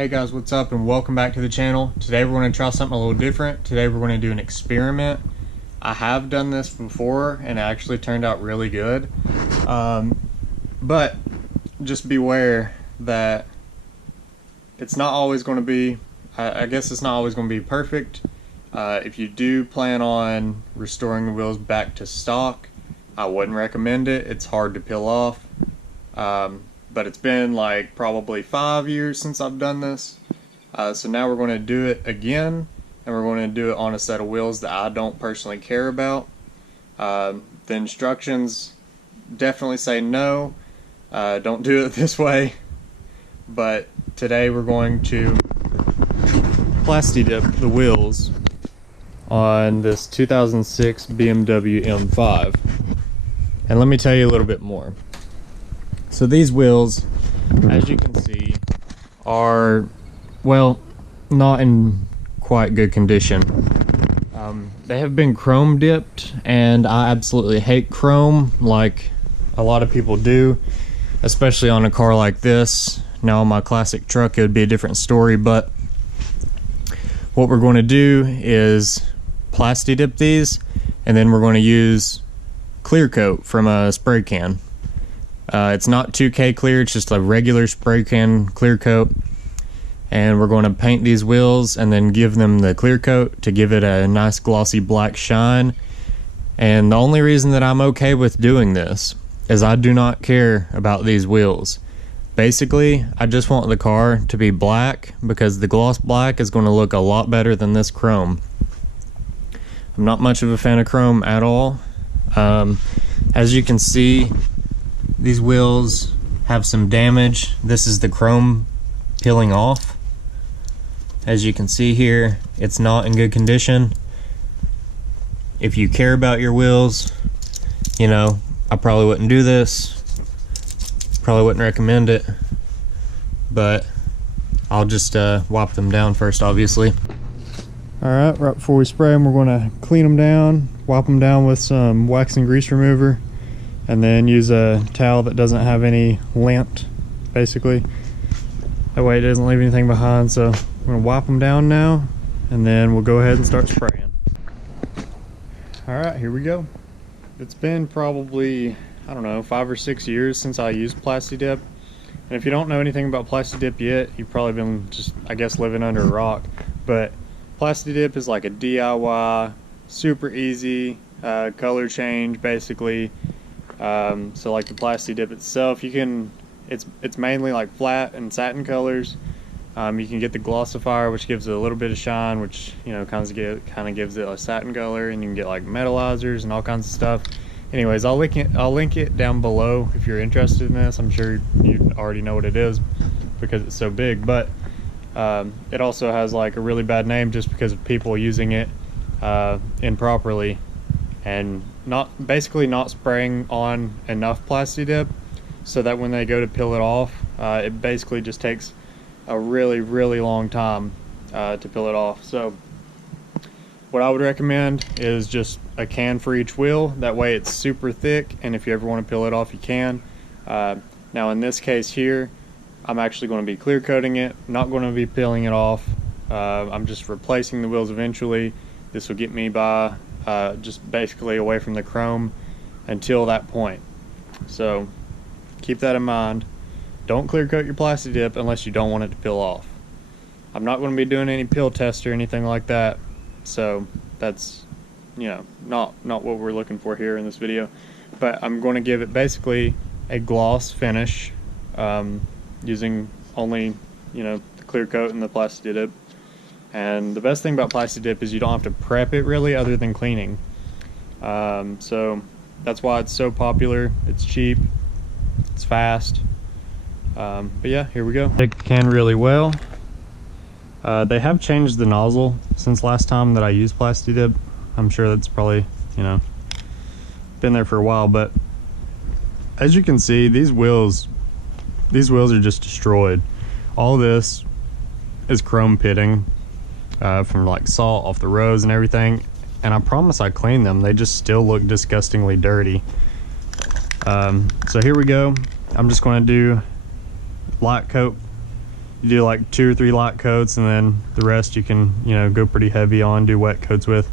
Hey guys, what's up and welcome back to the channel. Today we're going to try something a little different. Today we're going to do an experiment. I have done this before and it actually turned out really good. But just beware that it's not always going to be, I guess it's not always going to be perfect. If you do plan on restoring the wheels back to stock, I wouldn't recommend it. It's hard to peel off. But it's been like probably 5 years since I've done this. So now we're going to do it again, and we're going to do it on a set of wheels that I don't personally care about. The instructions definitely say no, don't do it this way. But today we're going to PlastyDip the wheels on this 2006 BMW M5. And let me tell you a little bit more. So these wheels, as you can see, are, well, not in quite good condition. They have been chrome dipped, and I absolutely hate chrome like a lot of people do, especially on a car like this. Now on my classic truck it would be a different story, but what we're going to do is PlastyDip these, and then we're going to use clear coat from a spray can. It's not 2K clear, it's just a regular spray can clear coat. And we're going to paint these wheels and then give them the clear coat to give it a nice glossy black shine. And the only reason that I'm okay with doing this is I do not care about these wheels. Basically, I just want the car to be black because the gloss black is going to look a lot better than this chrome. I'm not much of a fan of chrome at all. As you can see, these wheels have some damage. This is the chrome peeling off. As you can see here, it's not in good condition. If you care about your wheels, you know, I probably wouldn't do this. Probably wouldn't recommend it. But I'll just wipe them down first, obviously. Alright, right before we spray them, we're going to clean them down, wipe them down with some wax and grease remover, and then use a towel that doesn't have any lint, basically. That way it doesn't leave anything behind. So we're gonna wipe them down now, and then we'll go ahead and start spraying. All right, here we go. It's been probably, I don't know, 5 or 6 years since I used PlastyDip. And if you don't know anything about PlastyDip yet, you've probably been just, I guess, living under a rock. But PlastyDip is like a DIY, super easy color change, basically. So like the PlastyDip itself, you can, it's mainly like flat and satin colors. You can get the glossifier, which gives it a little bit of shine, which, you know, kind of gives it a satin color, and you can get like metallizers and all kinds of stuff. Anyways, I'll link it down below if you're interested in this. I'm sure you already know what it is because it's so big, but it also has like a really bad name just because of people using it improperly and basically not spraying on enough PlastyDip, so that when they go to peel it off, it basically just takes a really long time to peel it off. So what I would recommend is just a can for each wheel. That way it's super thick, and if you ever want to peel it off, you can. Now in this case here, I'm actually going to be clear coating it, not going to be peeling it off. I'm just replacing the wheels eventually. This will get me by just basically away from the chrome until that point. So keep that in mind. Don't clear coat your PlastyDip unless you don't want it to peel off. I'm not going to be doing any peel test or anything like that, so that's, you know, not what we're looking for here in this video. But I'm going to give it basically a gloss finish using only, you know, the clear coat and the PlastyDip. And the best thing about PlastyDip is you don't have to prep it really other than cleaning. So that's why it's so popular. It's cheap, it's fast. But yeah, here we go. They can really well. They have changed the nozzle since last time that I used PlastyDip. I'm sure that's probably, you know, been there for a while, but as you can see, these wheels are just destroyed. All this is chrome pitting from like salt off the roads and everything, and I promise I cleaned them. They just still look disgustingly dirty. So here we go. I'm just going to do light coat You do like 2 or 3 light coats, and then the rest you can, you know, go pretty heavy on, do wet coats with.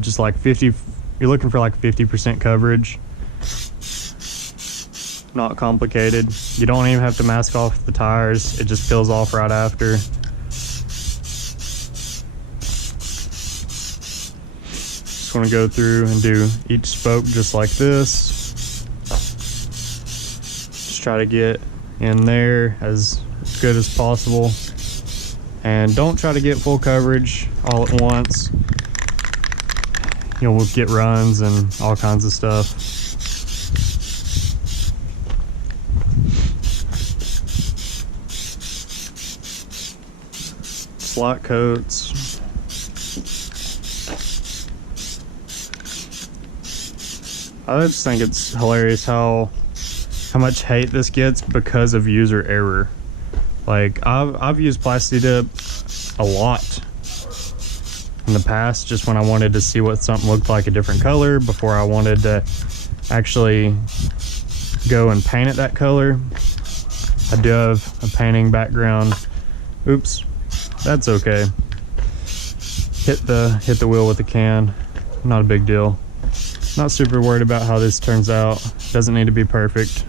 Just like 50, you're looking for like 50% coverage. Not complicated. You don't even have to mask off the tires. It just peels off right after. Just want to go through and do each spoke just like this. Just try to get in there as good as possible, and don't try to get full coverage all at once. You'll get runs and all kinds of stuff. Slot coats. I just think it's hilarious how much hate this gets because of user error. Like I've used PlastyDip a lot in the past, just when I wanted to see what something looked like a different color before I wanted to actually go and paint it that color. I do have a painting background. Oops, that's okay. Hit the wheel with the can. Not a big deal. Not super worried about how this turns out. Doesn't need to be perfect.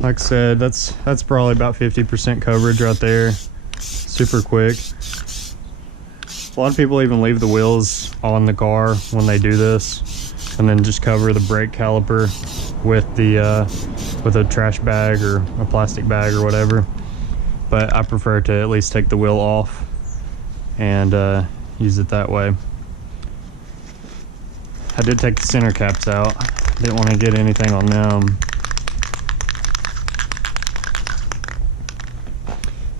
Like I said, that's probably about 50% coverage right there. Super quick. A lot of people even leave the wheels on the car when they do this, and then just cover the brake caliper with a trash bag or a plastic bag or whatever. But I prefer to at least take the wheel off and use it that way. I did take the center caps out. Didn't want to get anything on them.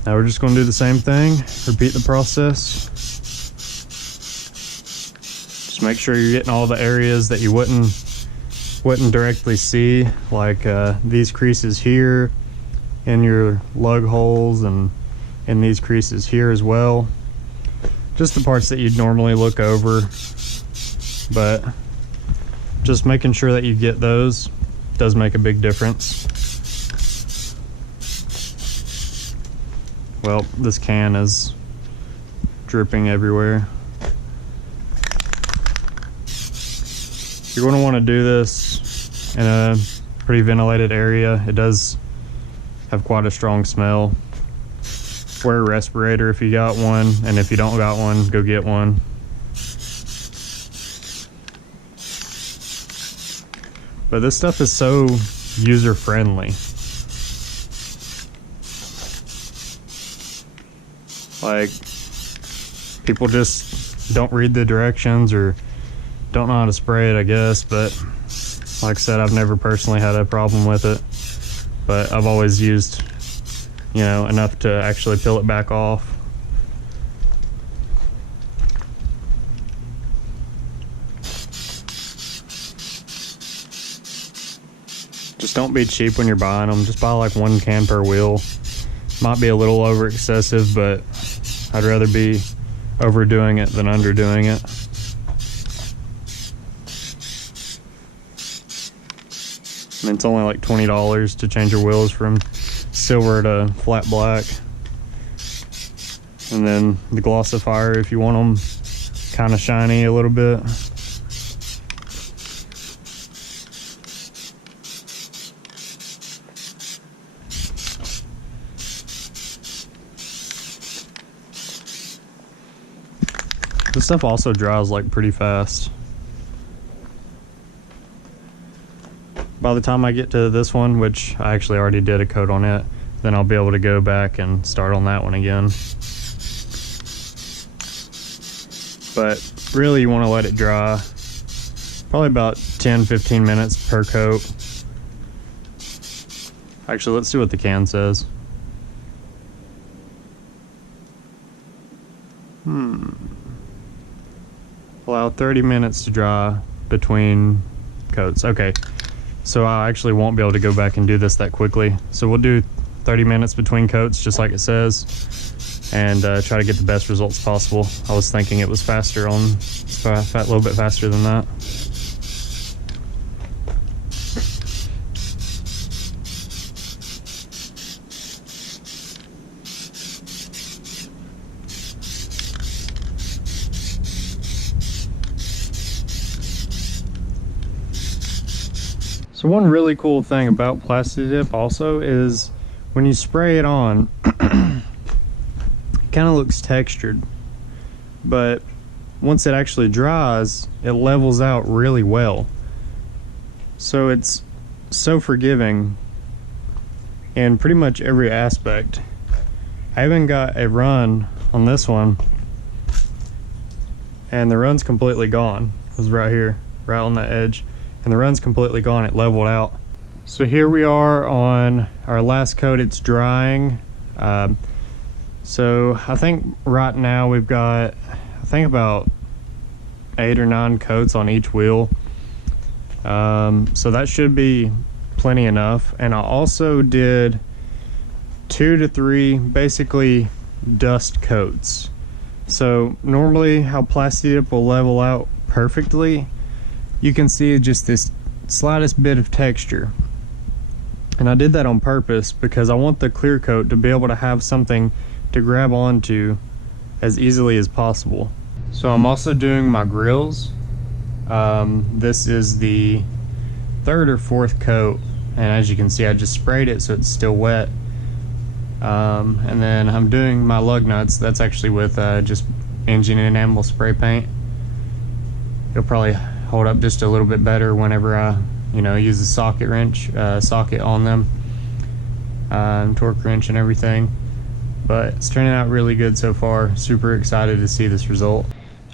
Now we're just going to do the same thing, repeat the process. Just make sure you're getting all the areas that you wouldn't directly see, like these creases here in your lug holes, and in these creases here as well. Just the parts that you'd normally look over, but just making sure that you get those does make a big difference. Well, this can is dripping everywhere. You're going to want to do this in a pretty ventilated area. It does have quite a strong smell. Wear a respirator if you got one, and if you don't got one, go get one. But this stuff is so user-friendly. Like, people just don't read the directions or don't know how to spray it, I guess. But like I said, I've never personally had a problem with it, but I've always used, you know, enough to actually peel it back off. Just don't be cheap when you're buying them. Just buy like 1 can per wheel. Might be a little over excessive, but I'd rather be overdoing it than underdoing it. I mean, it's only like $20 to change your wheels from silver to flat black. And then the glossifier if you want them kind of shiny a little bit. This stuff also dries like pretty fast. By the time I get to this one, which I actually already did a coat on it, then I'll be able to go back and start on that one again. But really you want to let it dry. Probably about 10-15 minutes per coat. Actually, let's see what the can says. Allow 30 minutes to dry between coats. Okay, so I actually won't be able to go back and do this that quickly. So we'll do 30 minutes between coats, just like it says, and try to get the best results possible. I was thinking it was faster on, a little bit faster than that. So one really cool thing about PlastyDip also is when you spray it on, it kind of looks textured, but once it actually dries, it levels out really well. So it's so forgiving in pretty much every aspect. I even got a run on this one, and the run's completely gone. It was right here, right on that edge. And the run's completely gone, it leveled out. So here we are on our last coat, it's drying. So I think right now we've got, I think about 8 or 9 coats on each wheel. So that should be plenty enough. And I also did 2 to 3 basically dust coats. So normally how PlastyDip will level out perfectly, you can see just this slightest bit of texture. And I did that on purpose because I want the clear coat to be able to have something to grab onto as easily as possible. So I'm also doing my grills. This is the 3rd or 4th coat, and as you can see I just sprayed it so it's still wet. And then I'm doing my lug nuts. That's actually with just engine and enamel spray paint. It'll probably hold up just a little bit better whenever I use the socket wrench socket on them, torque wrench and everything. But it's turning out really good so far. Super excited to see this result.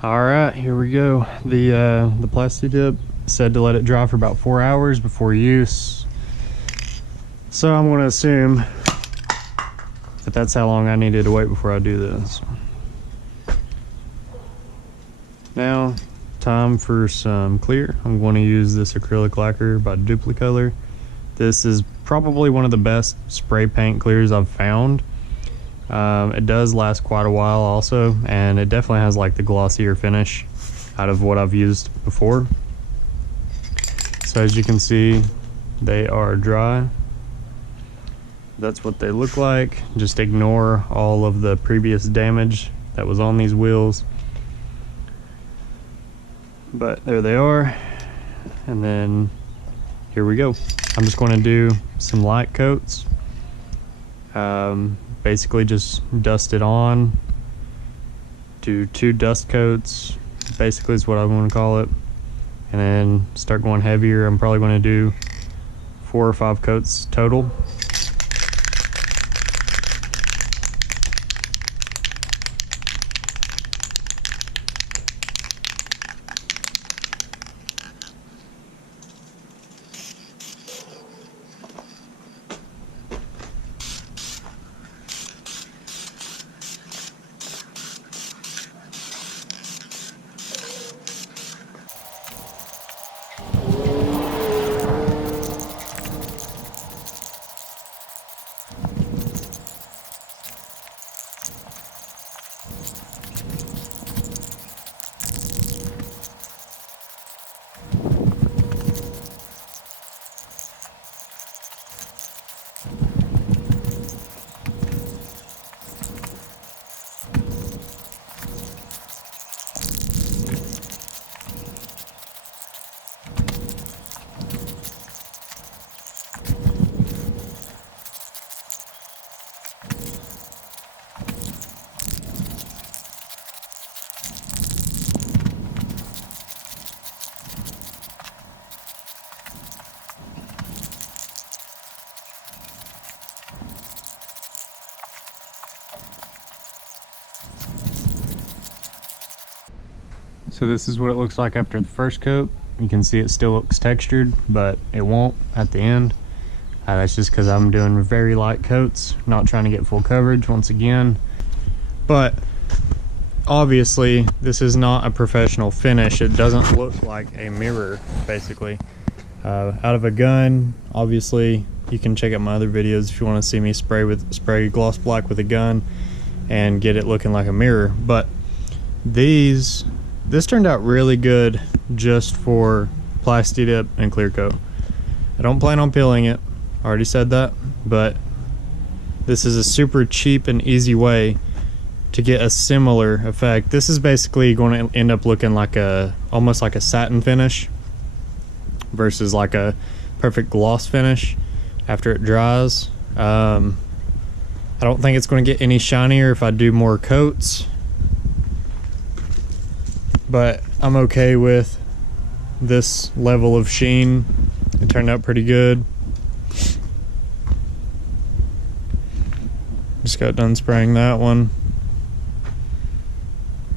All right, here we go. The PlastyDip said to let it dry for about 4 hours before use, so I'm going to assume that that's how long I needed to wait before I do this. Now time for some clear. I'm going to use this acrylic lacquer by Duplicolor. This is probably one of the best spray paint clears I've found. It does last quite a while also, and it definitely has like the glossier finish out of what I've used before. So as you can see, they are dry. That's what they look like. Just ignore all of the previous damage that was on these wheels. But there they are, and then here we go. I'm just going to do some light coats. Basically just dust it on, do 2 dust coats basically is what I'm going to call it, and then start going heavier. I'm probably going to do 4 or 5 coats total. So this is what it looks like after the first coat. You can see it still looks textured, but it won't at the end. That's just because I'm doing very light coats, not trying to get full coverage once again. But obviously this is not a professional finish. It doesn't look like a mirror basically. Out of a gun, obviously you can check out my other videos if you want to see me spray gloss black with a gun, and get it looking like a mirror. But this turned out really good just for PlastyDip and clear coat. I don't plan on peeling it, I already said that, but this is a super cheap and easy way to get a similar effect. This is basically going to end up looking like almost like a satin finish versus like a perfect gloss finish after it dries. I don't think it's going to get any shinier if I do more coats, but I'm okay with this level of sheen. It turned out pretty good. Just got done spraying that one.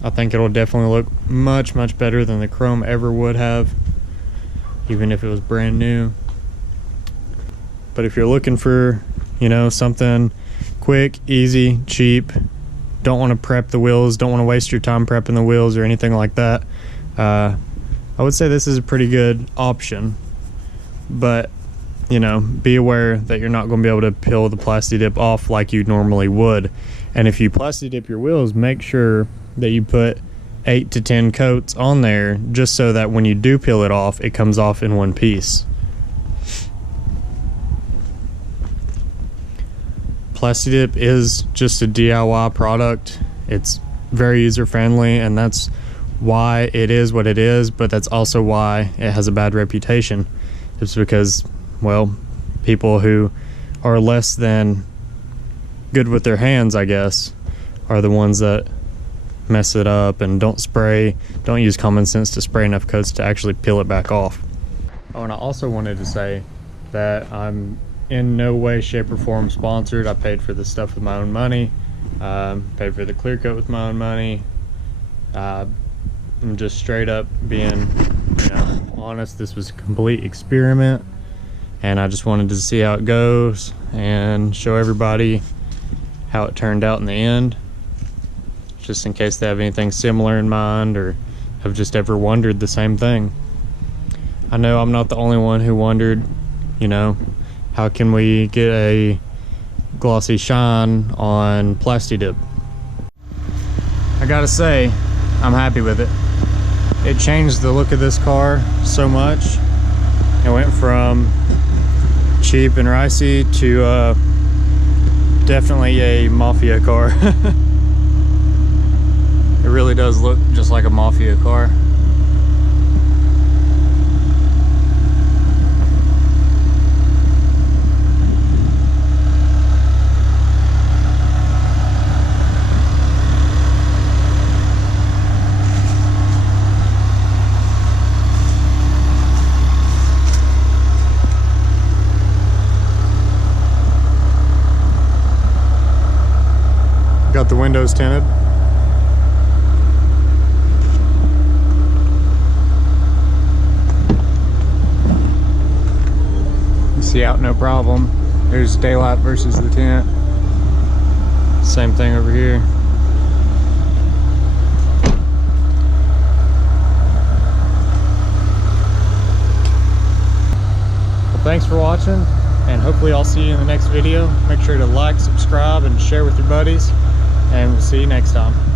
I think it'll definitely look much better than the chrome ever would have, even if it was brand new. But if you're looking for, you know, something quick, easy, cheap, don't want to prep the wheels, don't want to waste your time prepping the wheels or anything like that, I would say this is a pretty good option. But, you know, be aware that you're not going to be able to peel the PlastyDip off like you normally would. And if you PlastyDip your wheels, make sure that you put 8 to 10 coats on there, just so that when you do peel it off, it comes off in one piece. PlastyDip is just a DIY product. It's very user friendly, and that's why it is what it is, but that's also why it has a bad reputation. It's because, well, people who are less than good with their hands, I guess, are the ones that mess it up and don't use common sense to spray enough coats to actually peel it back off. Oh, and I also wanted to say that I'm in no way, shape, or form sponsored. I paid for this stuff with my own money, paid for the clear coat with my own money. I'm just straight up being, you know, honest. This was a complete experiment, and I just wanted to see how it goes and show everybody how it turned out in the end, just in case they have anything similar in mind or have just ever wondered the same thing. I know I'm not the only one who wondered, you know, how can we get a glossy shine on PlastyDip? I gotta say, I'm happy with it. It changed the look of this car so much. It went from cheap and ricey to definitely a mafia car. It really does look just like a mafia car. Got the windows tinted. See out no problem. There's daylight versus the tint. Same thing over here. Well, thanks for watching, and hopefully I'll see you in the next video. Make sure to like, subscribe, and share with your buddies, and we'll see you next time.